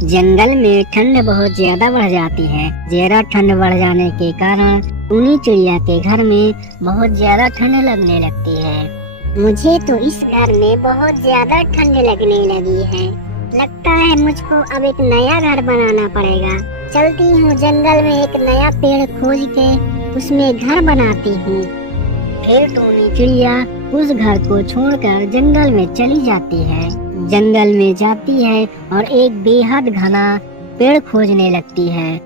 जंगल में ठंड बहुत ज्यादा बढ़ जाती है। ज्यादा ठंड बढ़ जाने के कारण टूनी चिड़िया के घर में बहुत ज्यादा ठंड लगने लगती है। मुझे तो इस घर में बहुत ज्यादा ठंड लगने लगी है। लगता है मुझको अब एक नया घर बनाना पड़ेगा। चलती हूँ जंगल में एक नया पेड़ खोज के उसमें घर बनाती हूँ। फिर टूनी चिड़िया उस घर को छोड़कर जंगल में चली जाती है। जंगल में जाती है और एक बेहद घना पेड़ खोजने लगती है।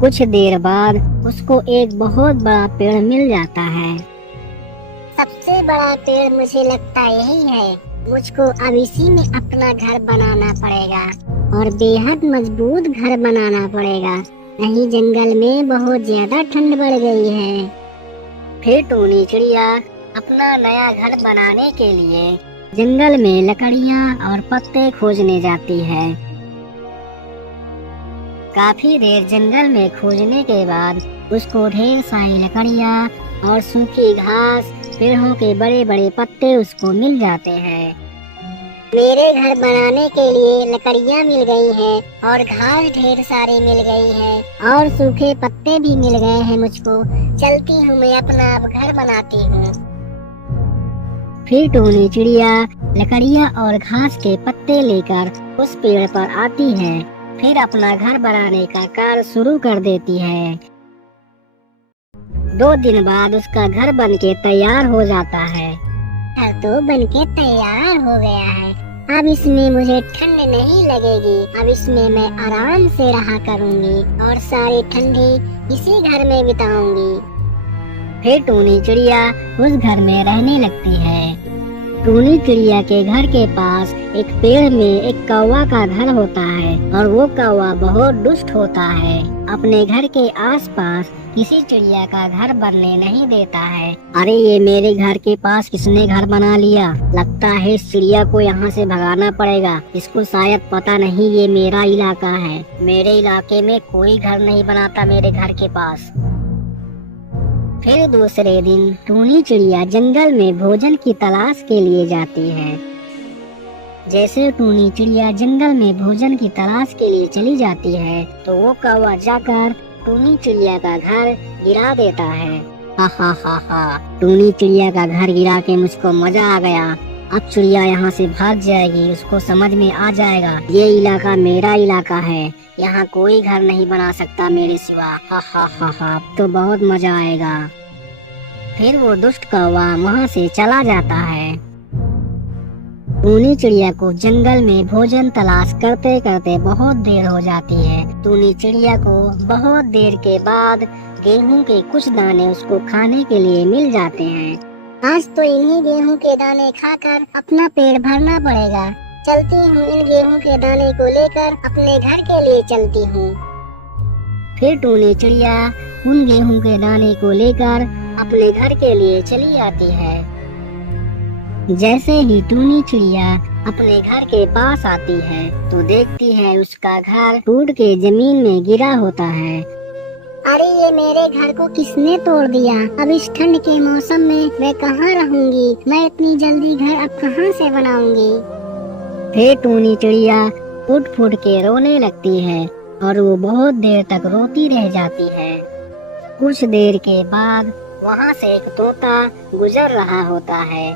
कुछ देर बाद उसको एक बहुत बड़ा पेड़ मिल जाता है। सबसे बड़ा पेड़ मुझे लगता यही है। मुझको अब इसी में अपना घर बनाना पड़ेगा और बेहद मजबूत घर बनाना पड़ेगा, नहीं जंगल में बहुत ज्यादा ठंड बढ़ गई है। फिर टूनी चिड़िया अपना नया घर बनाने के लिए जंगल में लकड़ियाँ और पत्ते खोजने जाती है। काफी देर जंगल में खोजने के बाद उसको ढेर सारी लकड़ियाँ और सूखी घास, पेड़ों के बड़े बड़े पत्ते उसको मिल जाते हैं। मेरे घर बनाने के लिए लकड़ियाँ मिल गई हैं और घास ढेर सारी मिल गई है और सूखे पत्ते भी मिल गए हैं मुझको। चलती हूँ मैं अपना अब घर बनाती हूँ। फिर टूनी चिड़िया लकड़ियाँ और घास के पत्ते लेकर उस पेड़ पर आती है। फिर अपना घर बनाने का कार्य शुरू कर देती है। 2 दिन बाद उसका घर बनके तैयार हो जाता है। घर तो बनके तैयार हो गया है। अब इसमें मुझे ठंड नहीं लगेगी। अब इसमें मैं आराम से रहा करूँगी और सारी ठंडी इसी घर में बिताऊंगी। फिर टूनी चिड़िया उस घर में रहने लगती है। टूनी चिड़िया के घर के पास एक पेड़ में एक कौवा का घर होता है और वो कौवा बहुत दुष्ट होता है। अपने घर के आसपास किसी चिड़िया का घर बनने नहीं देता है। अरे ये मेरे घर के पास किसने घर बना लिया? लगता है इस चिड़िया को यहाँ से भगाना पड़ेगा। इसको शायद पता नहीं ये मेरा इलाका है। मेरे इलाके में कोई घर नहीं बनाता मेरे घर के पास। फिर दूसरे दिन टूनी चिड़िया जंगल में भोजन की तलाश के लिए जाती है। जैसे टूनी चिड़िया जंगल में भोजन की तलाश के लिए चली जाती है तो वो कौवा जाकर टूनी चिड़िया का घर गिरा देता है। हा हा हा हा, टूनी चिड़िया का घर गिरा के मुझको मजा आ गया। अब चिड़िया यहाँ से भाग जाएगी। उसको समझ में आ जाएगा ये इलाका मेरा इलाका है, यहाँ कोई घर नहीं बना सकता मेरे सिवा। हा हा हा हा, अब तो बहुत मजा आएगा। फिर वो दुष्ट कौवा वहाँ से चला जाता है। टूनी चिड़िया को जंगल में भोजन तलाश करते करते बहुत देर हो जाती है। टूनी चिड़िया को बहुत देर के बाद गेहूं के कुछ दाने उसको खाने के लिए मिल जाते हैं। आज तो इन्हीं गेहूं के दाने खाकर अपना पेट भरना पड़ेगा। चलती हूँ इन गेहूं के दाने को लेकर अपने घर के लिए चलती हूँ। फिर टूनी चिड़िया उन गेहूं के दाने को लेकर अपने घर के लिए चली आती है। जैसे ही टूनी चिड़िया अपने घर के पास आती है तो देखती है उसका घर टूट के जमीन में गिरा होता है। अरे ये मेरे घर को किसने तोड़ दिया? अब इस ठंड के मौसम में मैं कहाँ रहूंगी? मैं इतनी जल्दी घर अब कहाँ से बनाऊंगी? फिर टूनी चिड़िया फुट फुट के रोने लगती है और वो बहुत देर तक रोती रह जाती है। कुछ देर के बाद वहाँ से एक तोता गुजर रहा होता है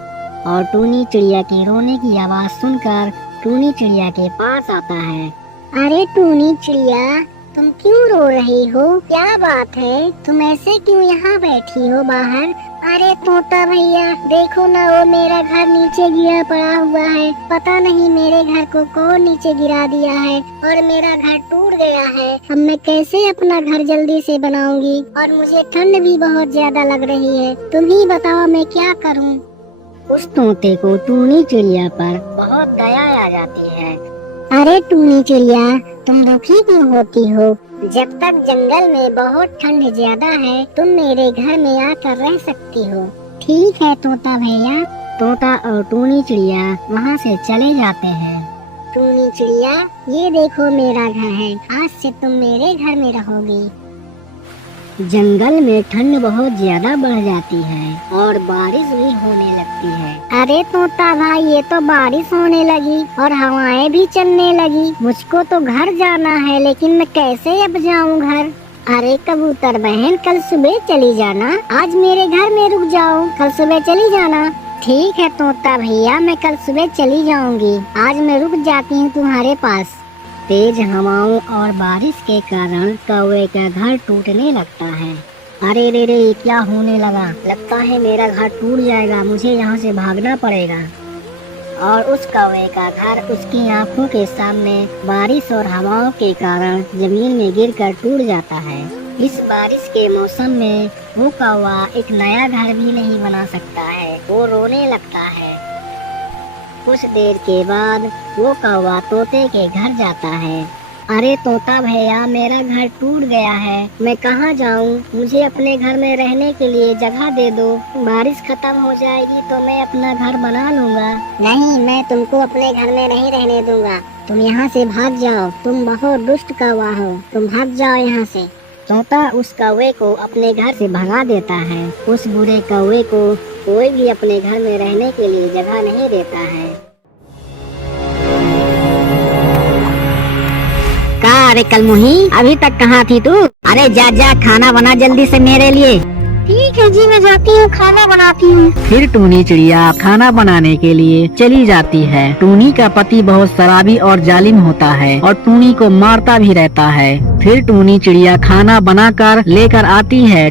और टूनी चिड़िया की रोने की आवाज सुनकर टूनी चिड़िया के पास आता है। अरे टूनी चिड़िया, तुम क्यों रो रही हो? क्या बात है? तुम ऐसे क्यों यहाँ बैठी हो बाहर? अरे तोता भैया, देखो ना वो मेरा घर नीचे गिरा पड़ा हुआ है। पता नहीं मेरे घर को कौन नीचे गिरा दिया है और मेरा घर टूट गया है। अब मैं कैसे अपना घर जल्दी से बनाऊंगी? और मुझे ठंड भी बहुत ज्यादा लग रही है। तुम ही बताओ मैं क्या करूँ? उस तोते को टूनी चिड़िया पर बहुत दया आ जाती है। अरे टूनी चिड़िया, तुम दुखी क्यों होती हो? जब तक जंगल में बहुत ठंड ज्यादा है तुम मेरे घर में आकर रह सकती हो। ठीक है तोता भैया। तोता और टूनी चिड़िया वहाँ से चले जाते हैं। टूनी चिड़िया, ये देखो मेरा घर है। आज से तुम मेरे घर में रहोगी। जंगल में ठंड बहुत ज्यादा बढ़ जाती है और बारिश भी होने लगती है। अरे तोता भाई, ये तो बारिश होने लगी और हवाएं भी चलने लगी। मुझको तो घर जाना है, लेकिन मैं कैसे अब जाऊं घर? अरे कबूतर बहन, कल सुबह चली जाना, आज मेरे घर में रुक जाओ, कल सुबह चली जाना। ठीक है तोता भैया, मैं कल सुबह चली जाऊंगी, आज मैं रुक जाती हूँ तुम्हारे पास। तेज हवाओं और बारिश के कारण कौवे का घर टूटने लगता है। अरे रे रे, क्या होने लगा? लगता है मेरा घर टूट जाएगा, मुझे यहाँ से भागना पड़ेगा। और उस कौवे का घर उसकी आंखों के सामने बारिश और हवाओं के कारण जमीन में गिरकर टूट जाता है। इस बारिश के मौसम में वो कौवा एक नया घर भी नहीं बना सकता है, वो रोने लगता है। कुछ देर के बाद वो कौवा तोते के घर जाता है। अरे तोता भैया, मेरा घर टूट गया है, मैं कहाँ जाऊँ? मुझे अपने घर में रहने के लिए जगह दे दो, बारिश खत्म हो जाएगी तो मैं अपना घर बना लूँगा। नहीं, मैं तुमको अपने घर में नहीं रहने दूंगा, तुम यहाँ से भाग जाओ, तुम बहुत दुष्ट कौवा हो, तुम भाग जाओ यहाँ से। तोता उस कौवे को अपने घर से भगा देता है। उस बुरे कौवे को कोई भी अपने घर में रहने के लिए जगह नहीं देता है। अरे कलमुही, अभी तक कहाँ थी तू? अरे जा जा, खाना बना जल्दी से मेरे लिए। ठीक है जी, मैं जाती हूँ, खाना बनाती हूँ। फिर टूनी चिड़िया खाना बनाने के लिए चली जाती है। टूनी का पति बहुत शराबी और जालिम होता है और टूनी को मारता भी रहता है। फिर टूनी चिड़िया खाना बनाकर लेकर आती है।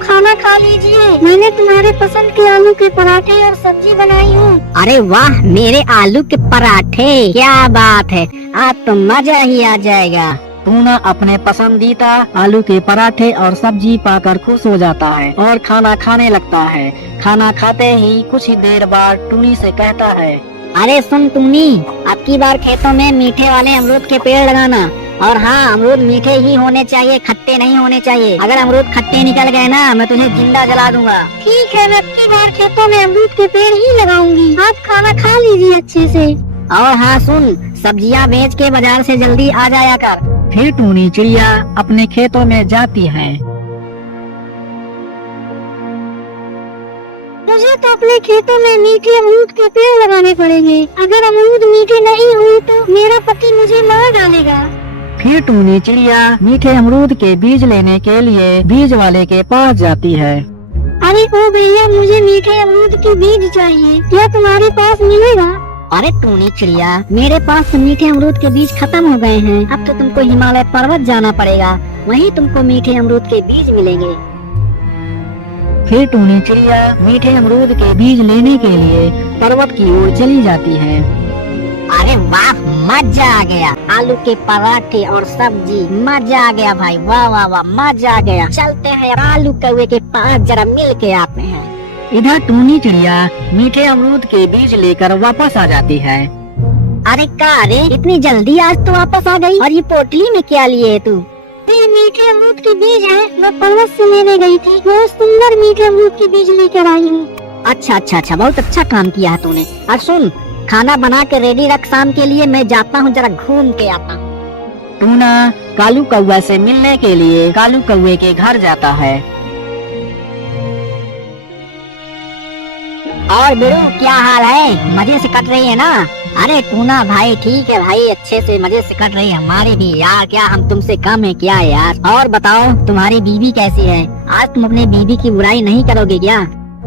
खाना खा लीजिए, मैंने तुम्हारे पसंद के आलू के पराठे और सब्जी बनाई हूँ। अरे वाह, मेरे आलू के पराठे, क्या बात है, आज तो मजा ही आ जाएगा। टूना अपने पसंदीदा आलू के पराठे और सब्जी पाकर खुश हो जाता है और खाना खाने लगता है। खाना खाते ही कुछ ही देर बाद टूनी से कहता है, अरे सुन टूनी, अब की बार खेतों में मीठे वाले अमरूद के पेड़ लगाना, और हाँ, अमरूद मीठे ही होने चाहिए, खट्टे नहीं होने चाहिए। अगर अमरूद खट्टे निकल गए ना, मैं तुझे जिंदा जला दूंगा। ठीक है, मैं अब की बार खेतों में अमरूद के पेड़ ही लगाऊंगी। आप खाना खा लीजिए अच्छे से। और हाँ सुन, सब्जियाँ बेच के बाजार से जल्दी आ जाया कर। फिर टूनी चिड़िया अपने खेतों में जाती है। मुझे तो अपने खेतों में मीठे अमरूद के पेड़ लगाने पड़ेंगे। अगर अमरूद मीठे नहीं हुए तो मेरा पति मुझे मार डालेगा। फिर टूनी चिड़िया मीठे अमरूद के बीज लेने के लिए बीज वाले के पास जाती है। अरे ओ भैया, मुझे मीठे अमरूद के बीज चाहिए, क्या तुम्हारे पास मिलेगा? अरे टूनी चिड़िया, मेरे पास तो मीठे अमरूद के बीज खत्म हो गए हैं, अब तो तुमको हिमालय पर्वत जाना पड़ेगा, वहीं तुमको मीठे अमरूद के बीज मिलेंगे। फिर टूनी चिड़िया मीठे अमरूद के बीज लेने के लिए पर्वत की ओर चली जाती है। अरे वाह, मजा आ गया, आलू के पराठे और सब्जी, मजा आ गया भाई, वाह वाह वाह, मजा आ गया। चलते हैं आलू कौवे के पास, जरा मिल के आते हैं। इधर टूनी चिड़िया मीठे अमरूद के बीज लेकर वापस आ जाती है। अरे का रे, इतनी जल्दी आज तो वापस आ गई, और ये पोटली में क्या लिए है तू? ये मीठे अमरूद के बीज है, मैं पर्वत से लेने गई थी, बहुत सुंदर मीठे अमरूद के बीज लेकर आई हूँ। अच्छा अच्छा अच्छा, बहुत अच्छा काम किया है तूने। और सुन, खाना बना के रेडी रख, शाम के लिए मैं जाता हूँ, जरा घूम के आता हूँ। टूना कालू कौवा से मिलने के लिए कालू कौवे के घर जाता है। और बिरू, क्या हाल है? मजे से कट रही है ना? अरे टूना भाई, ठीक है भाई, अच्छे से मजे से कट रही है हमारी भी। यार क्या हम तुमसे कम है क्या यार? और बताओ, तुम्हारी बीवी कैसी है? आज तुम अपनी बीवी की बुराई नहीं करोगे क्या?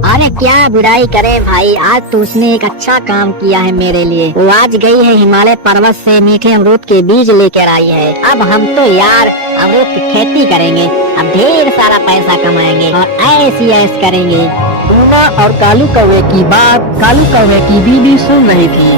अरे क्या बुराई करे भाई, आज तो उसने एक अच्छा काम किया है मेरे लिए। वो आज गई है हिमालय पर्वत से मीठे अमरूद के बीज लेकर आई है। अब हम तो यार अमरूद की खेती करेंगे, अब ढेर सारा पैसा कमाएंगे और ऐसी ऐश करेंगे। टूना और कालू कौवे की बात कालू कौवे की बीवी सुन रही थी।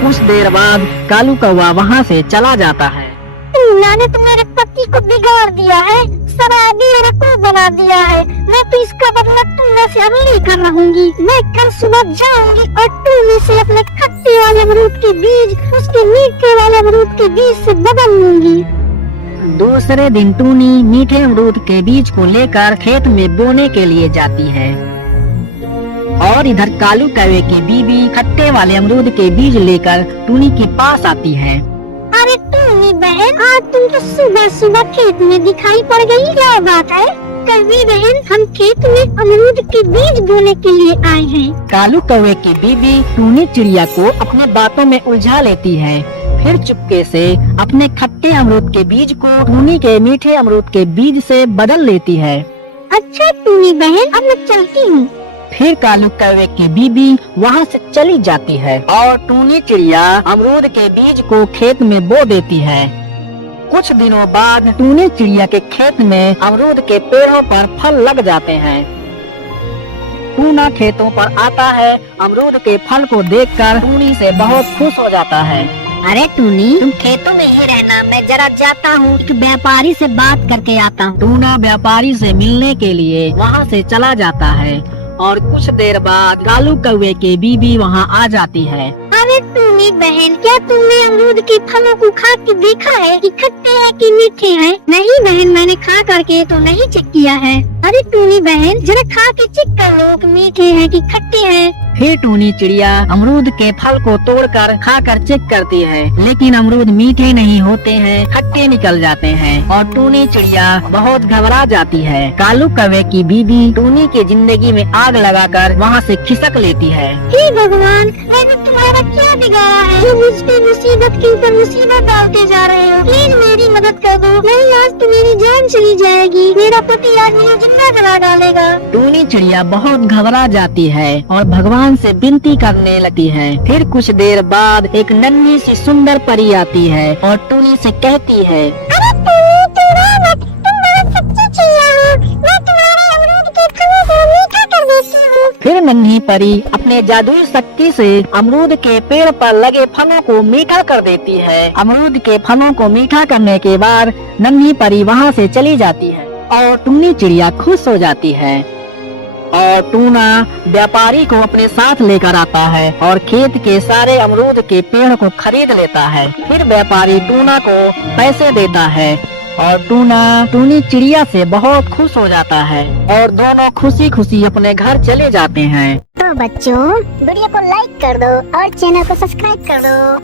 कुछ देर बाद कालू कौवा वहाँ से चला जाता है। टूना ने तुम्हारे पति को बिगाड़ दिया है, शराबी और को बना दिया है। मैं तो इसका बदला टूना से अब लेकर रहूंगी। मैं कल सुबह जाऊंगी और टूने से अपने खट्टे वाले अमरूद के बीज उसके मीठे वाले अमरूद के बीज से बदल लूंगी। दूसरे दिन टूनी मीठे अमरूद के बीज को लेकर खेत में बोने के लिए जाती है और इधर कालू कौवे की बीवी खट्टे वाले अमरूद के बीज लेकर टूनी के पास आती है। अरे टूनी बहन, आज तुम तो सुबह सुबह खेत में दिखाई पड़ गई, क्या बात है? कौवे बहन, हम खेत में अमरूद के बीज बोने के लिए आए हैं। कालू कौवे की बीबी टूनी चिड़िया को अपने बातों में उलझा लेती है। फिर चुपके से अपने खट्टे अमरूद के बीज को टूनी के मीठे अमरूद के बीज से बदल लेती है। अच्छा टूनी बहन, अब मैं चलती हूँ। फिर कालू कौवे की बीबी वहाँ से चली जाती है और टूनी चिड़िया अमरूद के बीज को खेत में बो देती है। कुछ दिनों बाद टूनी चिड़िया के खेत में अमरूद के पेड़ों पर फल लग जाते हैं। टूना खेतों पर आता है। अमरूद के फल को देखकर टूनी से बहुत खुश हो जाता है। अरे टूनी, तुम खेतों में ही रहना, मैं जरा जाता हूँ, एक व्यापारी से बात करके आता हूँ। टूना व्यापारी से मिलने के लिए वहाँ से चला जाता है और कुछ देर बाद कालू कौवे की बीबी वहाँ आ जाती है। अरे टूनी बहन, क्या तुमने अमरूद के फलों को खा के देखा है कि खट्टे हैं कि मीठे हैं? नहीं बहन, मैंने खा करके तो नहीं चेक किया है। अरे टूनी बहन, जरा खा के चेक कर लो कि मीठे हैं कि खट्टे हैं। फिर टूनी चिड़िया अमरूद के फल को तोड़कर खाकर चेक करती है, लेकिन अमरूद मीठे नहीं होते हैं, खट्टे निकल जाते हैं और टूनी चिड़िया बहुत घबरा जाती है। कालू कौवे की बीबी टूनी की जिंदगी में आग लगाकर वहाँ से खिसक लेती है। हे भगवान, मैंने तुम्हारा क्या बिगाड़ा है जो मुझ पे मुसीबत के ऊपर मुसीबत डालते जा रहे हो? प्लीज मेरी मदद कर दो, नहीं आज तो मेरी जान चली जाएगी। मेरा पति आज मुझे जिंदा जला डालेगा। टूनी चिड़िया बहुत घबरा जाती है और भगवान से विनती करने लगती है। फिर कुछ देर बाद एक नन्ही सी सुंदर परी आती है और टूनी से कहती है, अरे टूनी, तू रो मत, तुम बहुत सच्ची चिड़िया हो, मैं तुम्हारे अमरूद के फलों को मीठा कर देती हूँ। फिर नन्ही परी अपने जादुई शक्ति से अमरूद के पेड़ पर लगे फलों को मीठा कर देती है। अमरूद के फलों को मीठा करने के बाद नन्ही परी वहाँ से चली जाती है और टूनी चिड़िया खुश हो जाती है। और टूना व्यापारी को अपने साथ लेकर आता है और खेत के सारे अमरूद के पेड़ को खरीद लेता है। फिर व्यापारी टूना को पैसे देता है और टूना टूनी चिड़िया से बहुत खुश हो जाता है और दोनों खुशी खुशी अपने घर चले जाते हैं। तो बच्चों, वीडियो को लाइक कर दो और चैनल को सब्सक्राइब कर दो।